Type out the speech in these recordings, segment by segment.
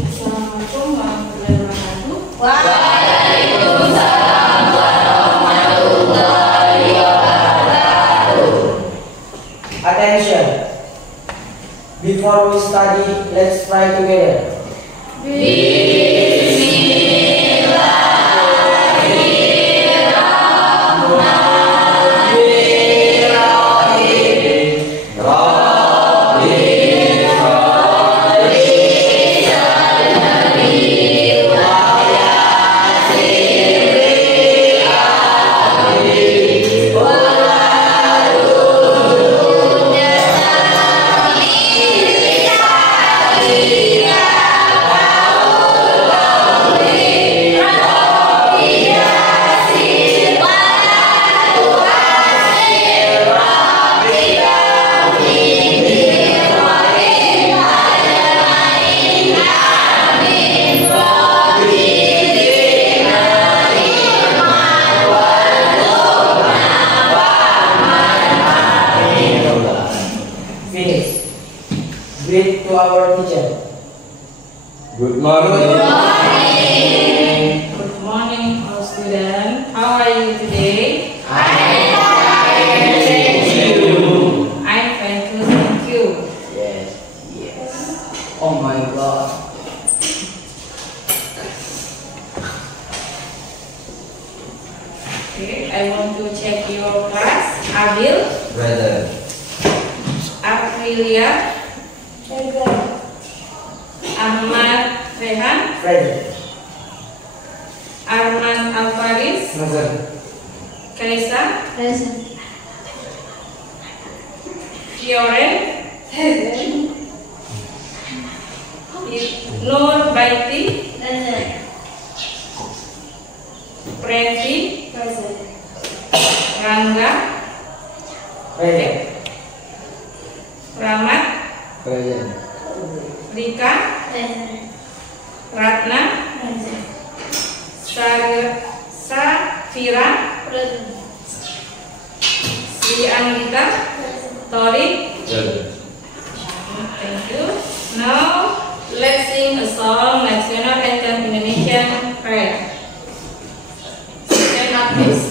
Assalamualaikum warahmatullahi wabarakatuh. Waalaikumsalam warahmatullahi wabarakatuh. Attention. Before we study, let's try together. Finish. Greet to our teacher. Good morning. Good morning, all students. How are you today? Thank I'm fine too, thank you. Yes. Oh my God. Okay, I want to check your class. Abil, Brother. Aprilia, Ahmad Rehan, Present. Arman Alfaris, Present. Kaisa, Fioren, Nur Baiti, Preti, Rangga, Present. Rahmat, Present. Rika, Ratna, Safira, Sri Anggita, Torik. Thank you. Now let's sing a song National Anthem Indonesian Prayer. Stand up, please.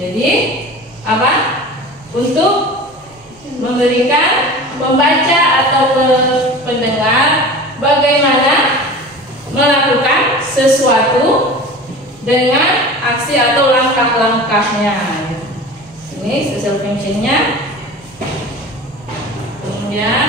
Jadi apa? Untuk memberikan pembaca atau pendengar bagaimana melakukan sesuatu dengan aksi atau langkah-langkahnya. Ini social functionnya. Kemudian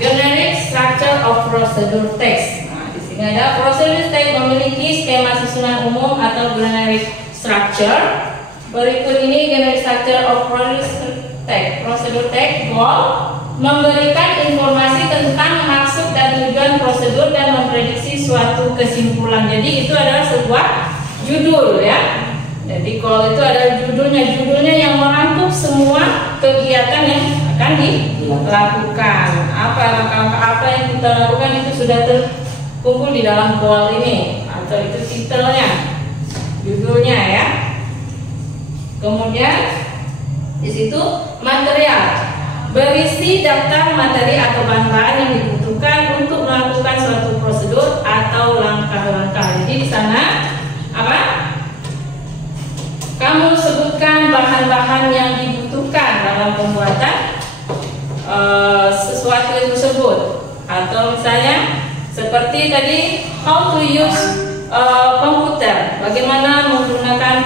generic structure of procedure text. Nah, di sini Ini ada prosedur text memiliki skema susunan umum atau generic structure. Berikut ini generic structure of prosedur text. Prosedur text goal memberikan informasi tentang maksud dan tujuan prosedur dan memprediksi suatu kesimpulan. Jadi itu adalah sebuah judul ya. Jadi goal itu adalah judulnya yang merangkum semua kegiatan yang akan dilakukan. Apa langkah-langkah apa yang kita lakukan itu sudah terkumpul di dalam goal ini, atau itu titelnya, judulnya ya. Kemudian di situ material berisi daftar materi atau bahan-bahan yang dibutuhkan untuk melakukan suatu prosedur atau langkah-langkah. Jadi di sana apa? Kamu sebutkan bahan-bahan yang dibutuhkan dalam pembuatan sesuatu tersebut, atau misalnya seperti tadi how to use komputer, bagaimana menggunakan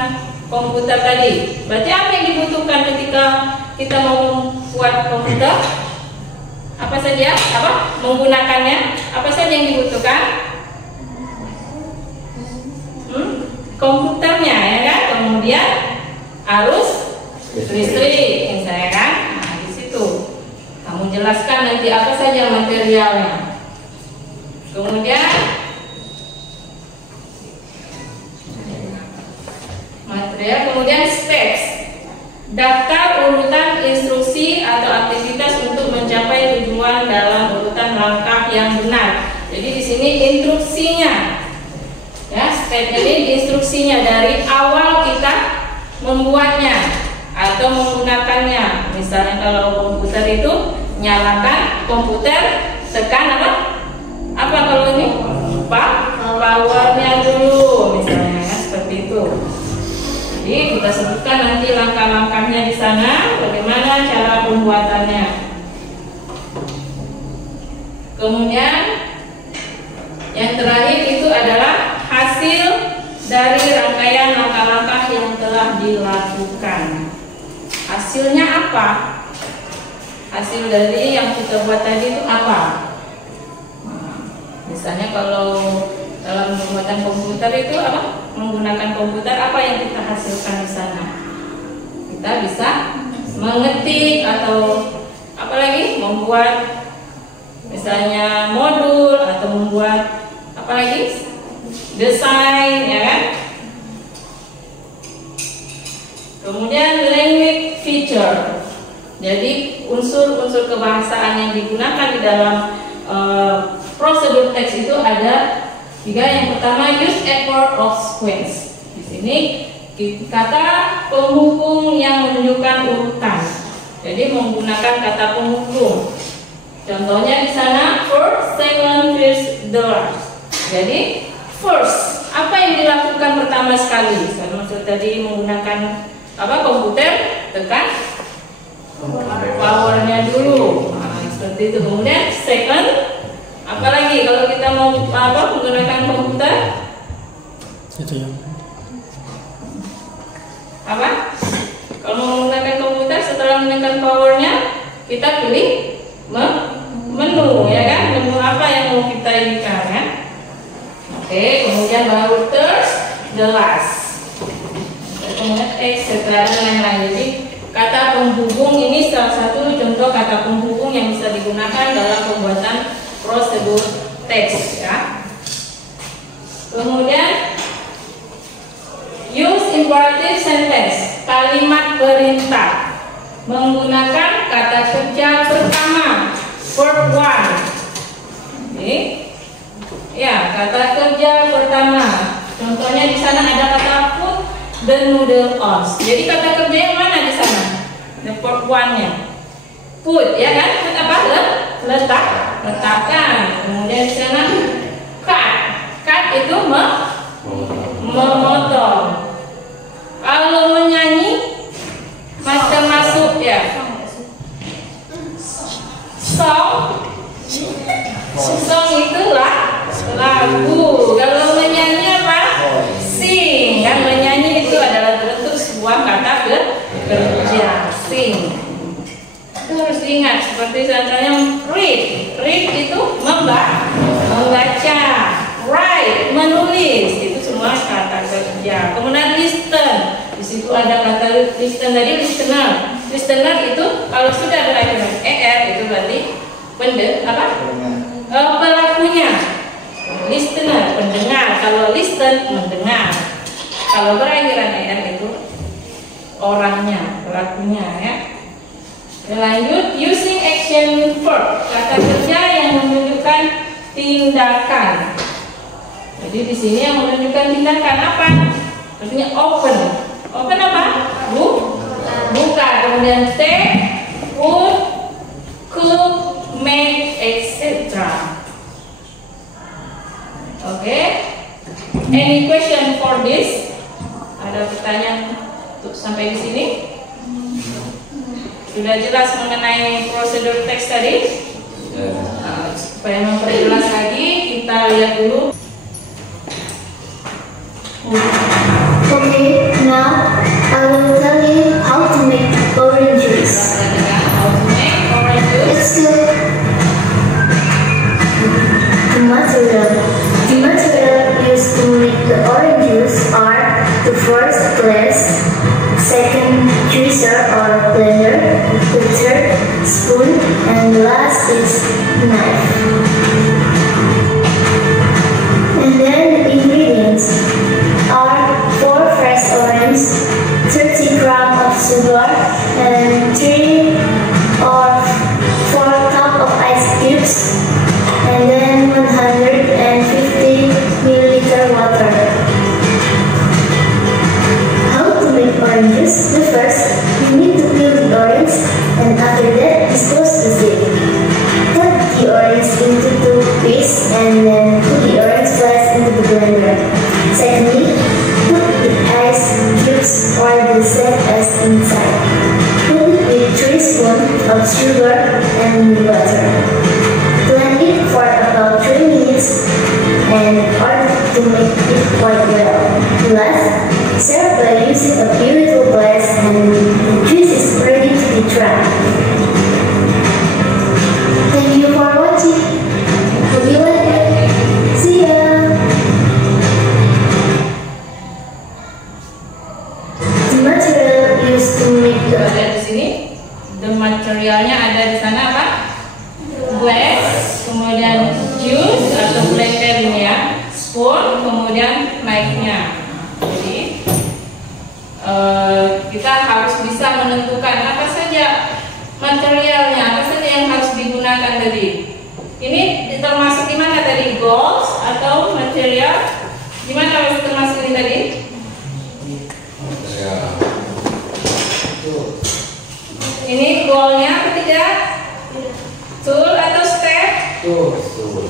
komputer tadi. Berarti apa yang dibutuhkan ketika kita mau buat komputer? Apa saja? Apa menggunakannya? Apa saja yang dibutuhkan? Komputernya ya kan, kemudian arus listrik misalnya kan. Nah, di situ kamu jelaskan nanti apa saja materialnya. Kemudian material, kemudian steps, daftar urutan instruksi atau aktivitas untuk mencapai tujuan dalam urutan langkah yang benar. Jadi di sini instruksinya. Ya, step ini instruksinya dari awal kita membuatnya atau menggunakannya. Misalnya kalau komputer itu nyalakan komputer, tekan apa? Apa kalau ini? Powernya dulu, misalnya ya, seperti itu. Jadi kita sebutkan nanti langkah-langkahnya di sana, bagaimana cara pembuatannya. Kemudian yang terakhir itu adalah hasil dari rangkaian langkah-langkah yang telah dilakukan. Hasilnya apa? Hasil dari yang kita buat tadi itu apa? Nah, misalnya kalau dalam pembuatan komputer itu apa? Menggunakan komputer, apa yang kita hasilkan di sana? Kita bisa mengetik atau apalagi membuat misalnya modul atau membuat apalagi desain ya kan. Kemudian language feature, jadi unsur-unsur kebahasaan yang digunakan di dalam prosedur teks itu ada 3. Yang pertama use effort of sequence. Di sini kata penghubung yang menunjukkan urutan. Jadi menggunakan kata penghubung. Contohnya di sana first, second, first, the last. Jadi first, apa yang dilakukan pertama sekali? Kalau maksud tadi menggunakan apa komputer, tekan powernya dulu. Nah, seperti itu. Kemudian second, apalagi kalau kita mau apa menggunakan komputer? Itu yang Apa? Kalau mau menggunakan komputer, setelah menekan powernya, kita pilih menu ya kan, menu apa yang mau kita inikan kan. Oke, kemudian baru terus the last, kemudian etc. dan lain-lain. Jadi kata penghubung ini salah satu contoh kata penghubung yang bisa digunakan dalam pembuatan prosedur teks ya. Kemudian use imperative sentence, kalimat perintah, menggunakan kata kerja pertama, verb 1. Oke. Ya, kata kerja pertama. Contohnya di sana ada kata put the noodle on. Jadi kata kerja yang mana di sana? The verb 1-nya. Put ya kan? Put apa? Letakkan. Kemudian di sana cut. Cut itu memotong. Kalau menyanyi macam masuk ya. Song itulah lagu. Kalau menyanyi apa? Sing. Kan menyanyi itu adalah bentuk sebuah kata kerja. Sing. Itu harus diingat. Seperti contohnya read. Read itu membaca. situ ada kata listen tadi, listener. Listener itu kalau sudah berakhir dengan er itu berarti pelakunya. Listener pendengar. Kalau listen mendengar. Kalau berakhiran er itu orangnya, pelakunya ya. Lanjut, using action verb, kata kerja yang menunjukkan tindakan. Jadi di sini yang menunjukkan tindakan apa? Artinya open. Open apa? Buka. Kemudian take, put, cook, make, etc. Oke. Any question for this? Ada pertanyaan untuk sampai di sini? Sudah jelas mengenai prosedur teks tadi? Supaya memperjelas lagi, kita lihat dulu. Okay, now I will tell you how to make orange juice. How to make orange juice? The material used to make the orange juice are the first glass, second juicer or blender, the third spoon, and the last is knife. And then the ingredients are 4 fresh oranges, 30 grams of sugar, and 3 or 4 cups of ice cubes, and then 150 milliliter water. How to make oranges? The first, you need to peel the orange, and after that, dispose the seed. Cut the orange into 2 pieces, and then put the orange slice into the blender. Secondly, put the ice cubes or the set as inside. Put it with 3 spoons of sugar and water. Blend it for about 3 minutes and order to make it quite well. Last, serve by using a beautiful glass and the juice is ready to be drunk. Thank you for watching. Hope you like it. See ya. The material used to make the Lihat di sini, the materialnya ada di sana apa? Glass, kemudian juice atau blendernya, spoon, kemudian knife-nya. Jadi kita harus bisa menentukan apa saja materialnya, apa saja yang harus digunakan tadi. Ini termasuk di mana tadi? Goals atau material? Di mana termasuk ini tadi? Ini goalnya apa tidak? Tool atau step?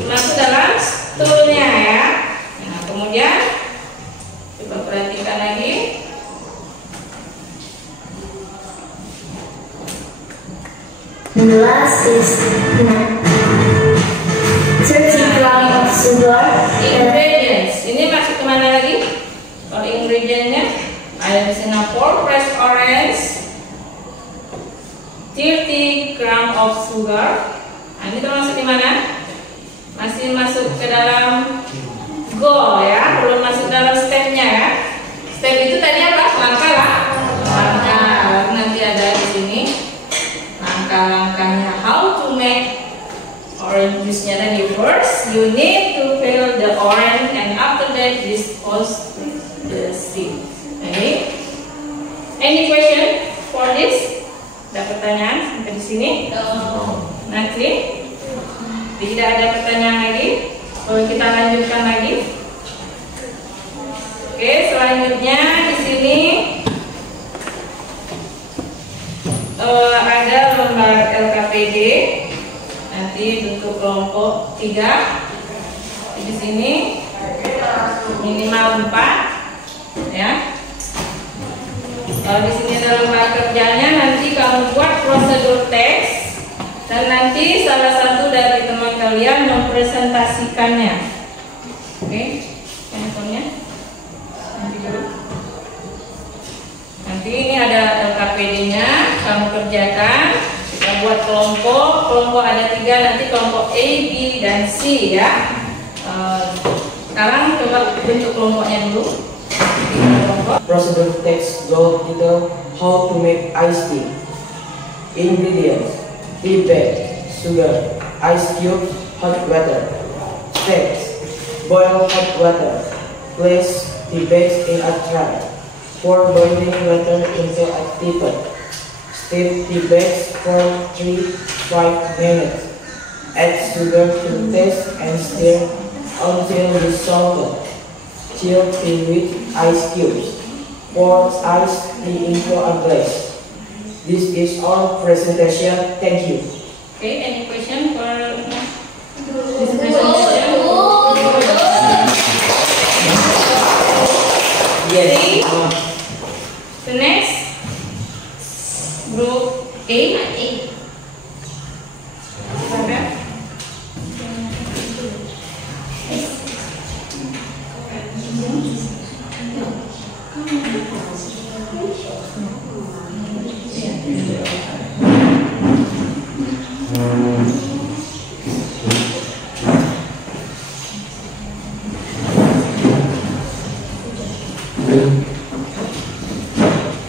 Masuk dalam toolnya ya. Nah, kemudian coba perhatikan lagi. And the last is 30 grams of sugar. Ingredients. Ini masuk kemana lagi? Kalau ingredientnya ada di sini 4 fresh orange, 30 gram of sugar. Nah, ini termasuk di mana? Masih masuk ke dalam goal ya, belum masuk dalam stepnya ya. Step itu tadi apa? Langkah lah. Langkah. Nanti ada di sini langkah-langkahnya. How to make orange juice-nya tadi. First, you need to peel the orange and after that dispose the seed. Okay. Any question for this? Ada pertanyaan sampai di sini? Nanti tidak ada pertanyaan lagi. Kita lanjutkan lagi. Oke, selanjutnya di sini ada lembar LKPD. Nanti bentuk kelompok 3. Di sini minimal 4, ya. Di sini ada lembar kerjanya. Nanti kamu buat prosedur teks dan nanti salah satu dari teman kalian mempresentasikannya. Oke, handphonenya nanti dulu. Nanti ini ada LKPD-nya, kamu kerjakan. Kita buat kelompok ada 3, nanti kelompok A, B, dan C ya. Sekarang coba bentuk kelompoknya dulu. Procedure text goes detail how to make iced tea. Ingredients: tea bag, sugar, ice cubes, hot water. Steps: boil hot water. Place tea bags in a tray. Pour boiling water into a teapot. Steep tea bags for 3-5 minutes. Add sugar to taste and stir until dissolved. Chill tea with ice cubes. Pour iced tea into a glass. This is our presentation. Thank you. Okay, any question for this presentation? Yes. The next group A. Sarah.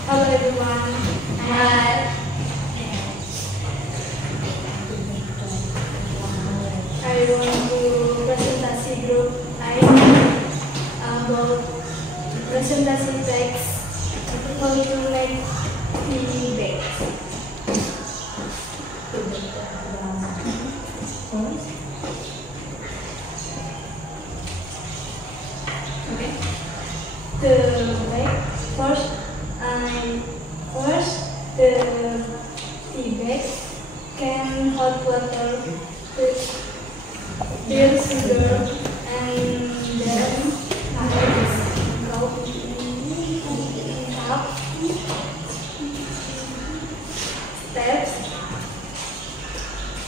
Hello everyone. I want to presentasi group I about presentasi bags. How to make tea bags. Okay. The bag first the tea bags can hot water with sugar and then cup steps.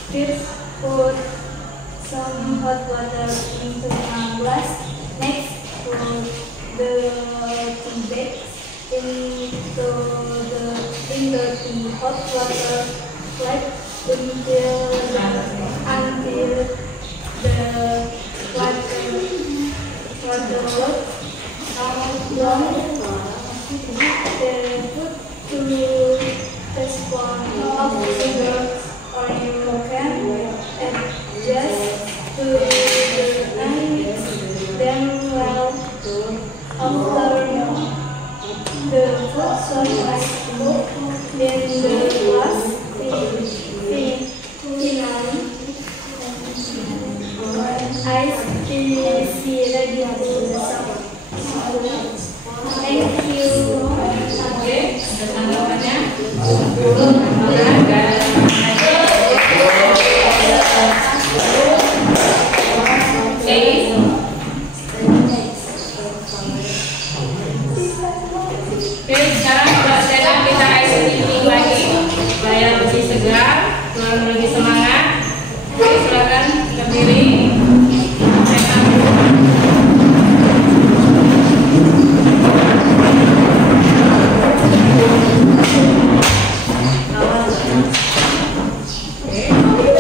First put some hot water into a glass. Next put the tea bags into the hot water like until the water long. Then put 2 teaspoons of sugar, or you can adjust to the mix them well. After the fruit soda in the glass, ice tea ready to serve. Thank you. Oke, ada tanggapannya? Oke, sekarang kita ice tea lagi supaya lebih segar, lebih semangat. Oke, silakan berdiri.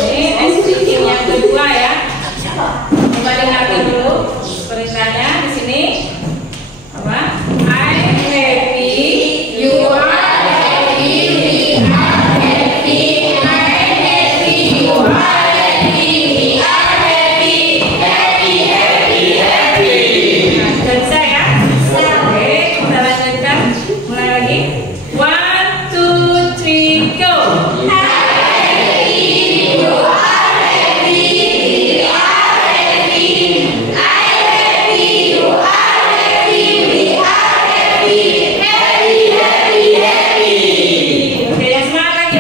Ini ice cream yang kedua ya. Coba dengarkan dulu perintahnya di sini. Apa? I'm happy, you are happy, we are happy, I'm happy, you are happy, we are happy, happy, happy, happy. Nah, sudah bisa ya? Oke, kita lanjutkan. Mulai lagi. 1, 2, 3, go. Oke, yang semangat lagi.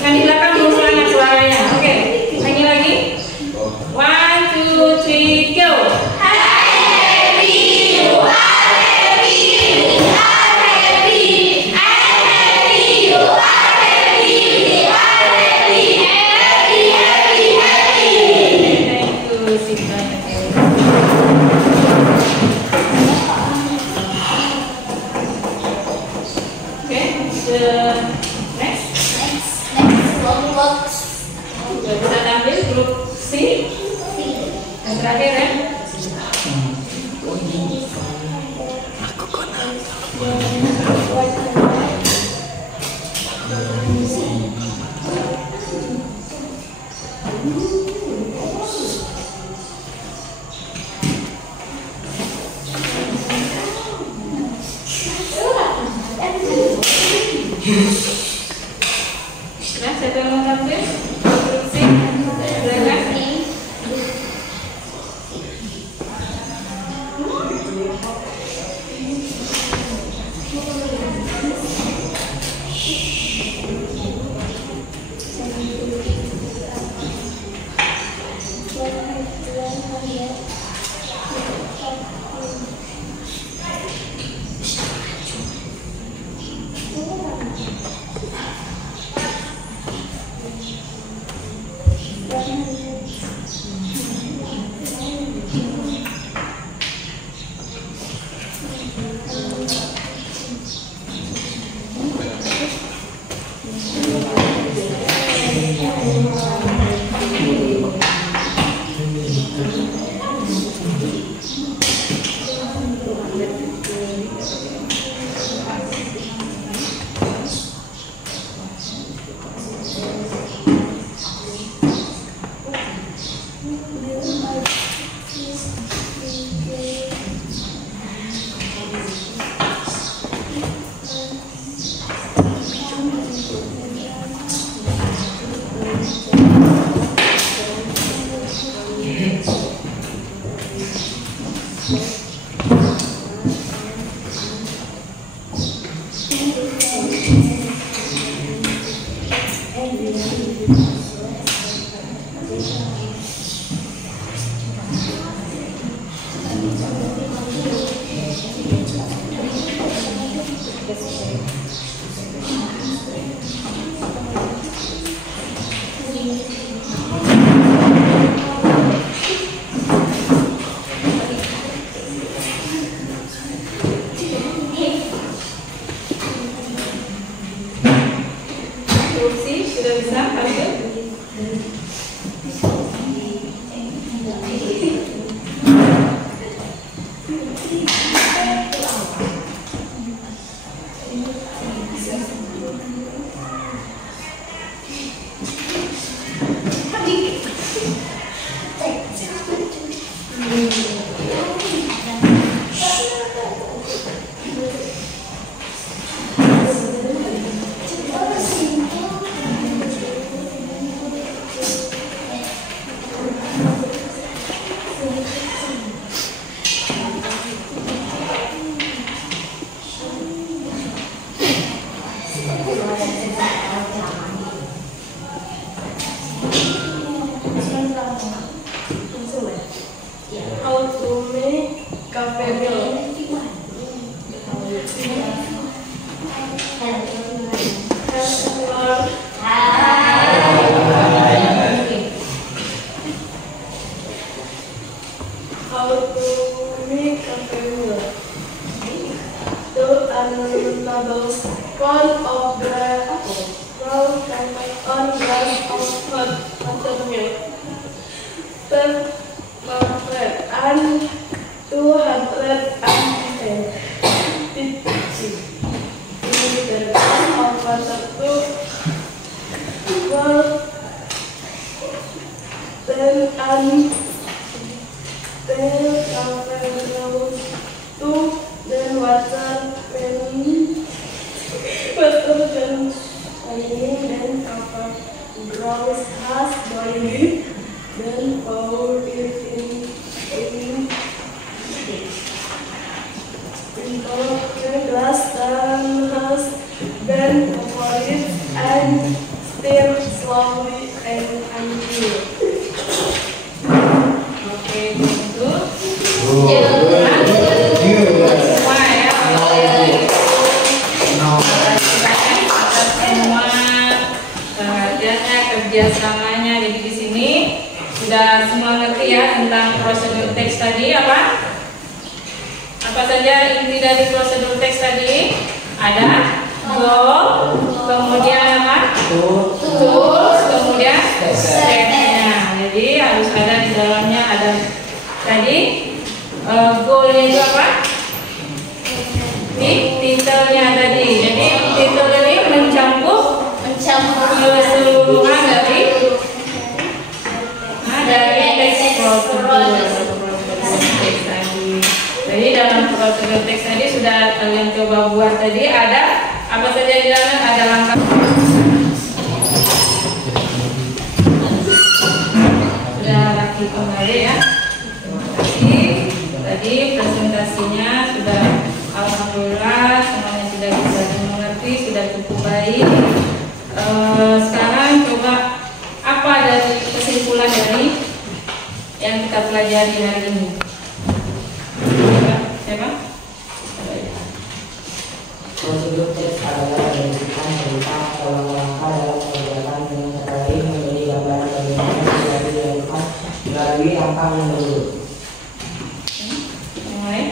Yang di belakang belum semangat suaranya. Oke, lagi lagi. 1, 2, 3, go. Thank you, Sita. Oke, next. Sudah bisa tampil grup C. Yang terakhir ya. Sudah, siapa yang mau tampil? Instruksi, silakan. Sudah bisa ambil? How to make cafe milk? How to make cafe milk? 2 tablespoons of brown on glass of hot buttermilk. 10 and 250 milliliters of water to boil. 10 and 10 grams to then water then then cover grounds has boiling, then pour it in the glass, then cover it and stir slowly until. Oke, itu. Semua ya. Semua perhatiannya, kerjasamanya. Jadi di sini sudah semua ngerti ya tentang prosedur teks tadi apa? Apa saja inti dari prosedur teks tadi? Ada goal, kemudian apa? Tools, kemudian step-nya. Jadi harus ada di dalamnya ada tadi goalnya itu apa? di titelnya tadi. Jadi titel ini mencakup keseluruhan dari teks prosedur tadi. Jadi dalam prosedur teks tadi sudah kalian coba buat tadi, ada apa saja di dalamnya, ada langkah. Sudah lagi kembali ya. Terima kasih. Tadi presentasinya sudah alhamdulillah semuanya sudah bisa dimengerti, sudah cukup baik. Sekarang coba apa dari kesimpulan dari yang kita pelajari hari ini? Siapa? Prosedur teks adalah menunjukkan tentang langkah-langkah dalam perjalanan dengan kata lain memberi gambaran bagaimana sesuatu dilakukan melalui langkah yang berikut. Yang lain?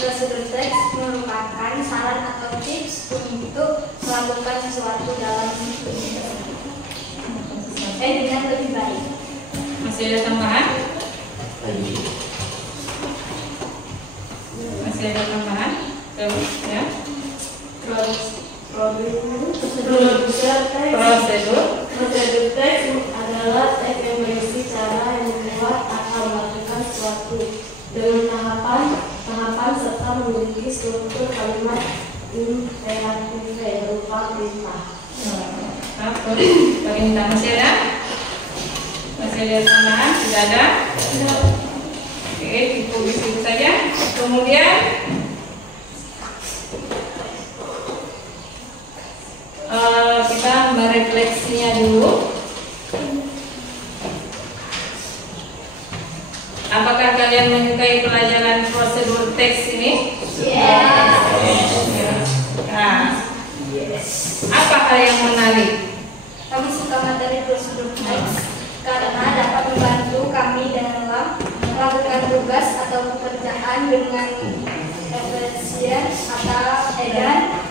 Prosedur teks merupakan saran atau tips untuk melakukan sesuatu dalam dengan lebih baik. Masih ada tambahan? Masih ada tambahan? Ya. Prosedur teks adalah teks yang berisi cara yang membuat akan melakukan sesuatu dengan tahapan serta memiliki struktur kalimat imperatif berupa perintah. Perintah masih ada? Masih ada tambahan? Tidak ada? Oke, ditulis itu saja. Kemudian kita merefleksinya dulu. Apakah kalian menyukai pelajaran prosedur teks ini? Nah, apa hal yang menarik? Kami suka materi prosedur teks karena dapat membantu kami dalam melakukan tugas atau pekerjaan dengan efisien atau edan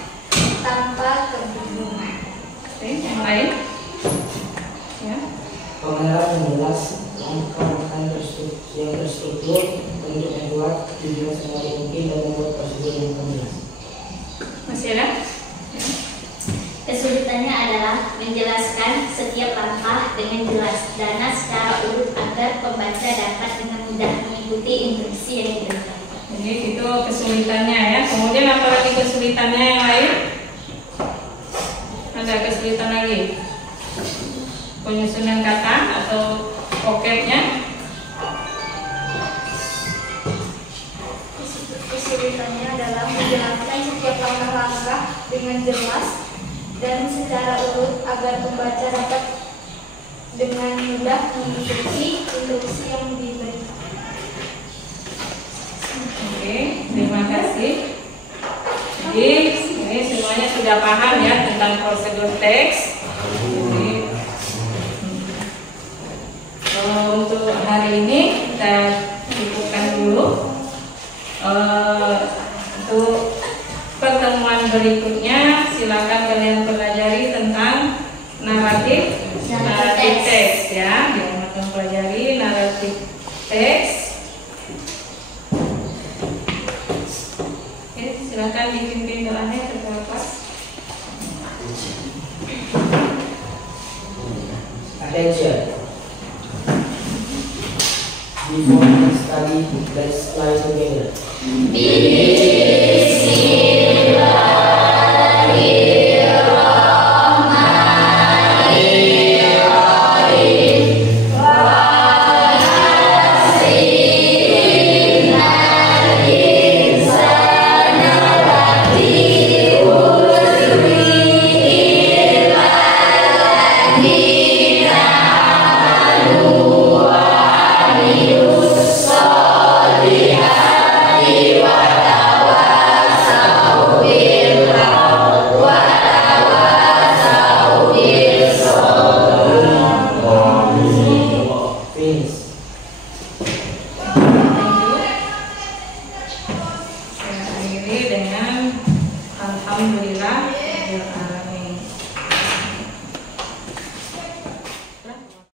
tanpa kebingungan. Yang lain? Ya. Pengenalan yang jelas, langkah-langkah yang terstruktur untuk membuat tujuan semakin mungkin dan membuat prosedur yang jelas. Masih ada? Ya. Kesulitannya adalah menjelaskan setiap langkah dengan jelas dan secara urut agar pembaca dapat dengan mudah mengikuti instruksi yang diberikan. Jadi itu kesulitannya ya. Kemudian apa lagi kesulitannya yang lain? Ada kesulitan lagi? Penyusunan kata atau vocabnya? Kesulitannya adalah menjelaskan setiap langkah-langkah dengan jelas dan secara urut agar pembaca dapat dengan mudah mengikuti instruksi yang diberikan. Oke, terima kasih. Jadi ini semuanya sudah paham ya tentang prosedur teks. Jadi, untuk hari ini kita cukupkan dulu. Untuk pertemuan berikutnya silakan kalian pelajari tentang naratif teks ya. Yang akan pelajari naratif teks. Oke, silakan dipimpin jalannya ke kelas. Attention. Before we study, let's fly together.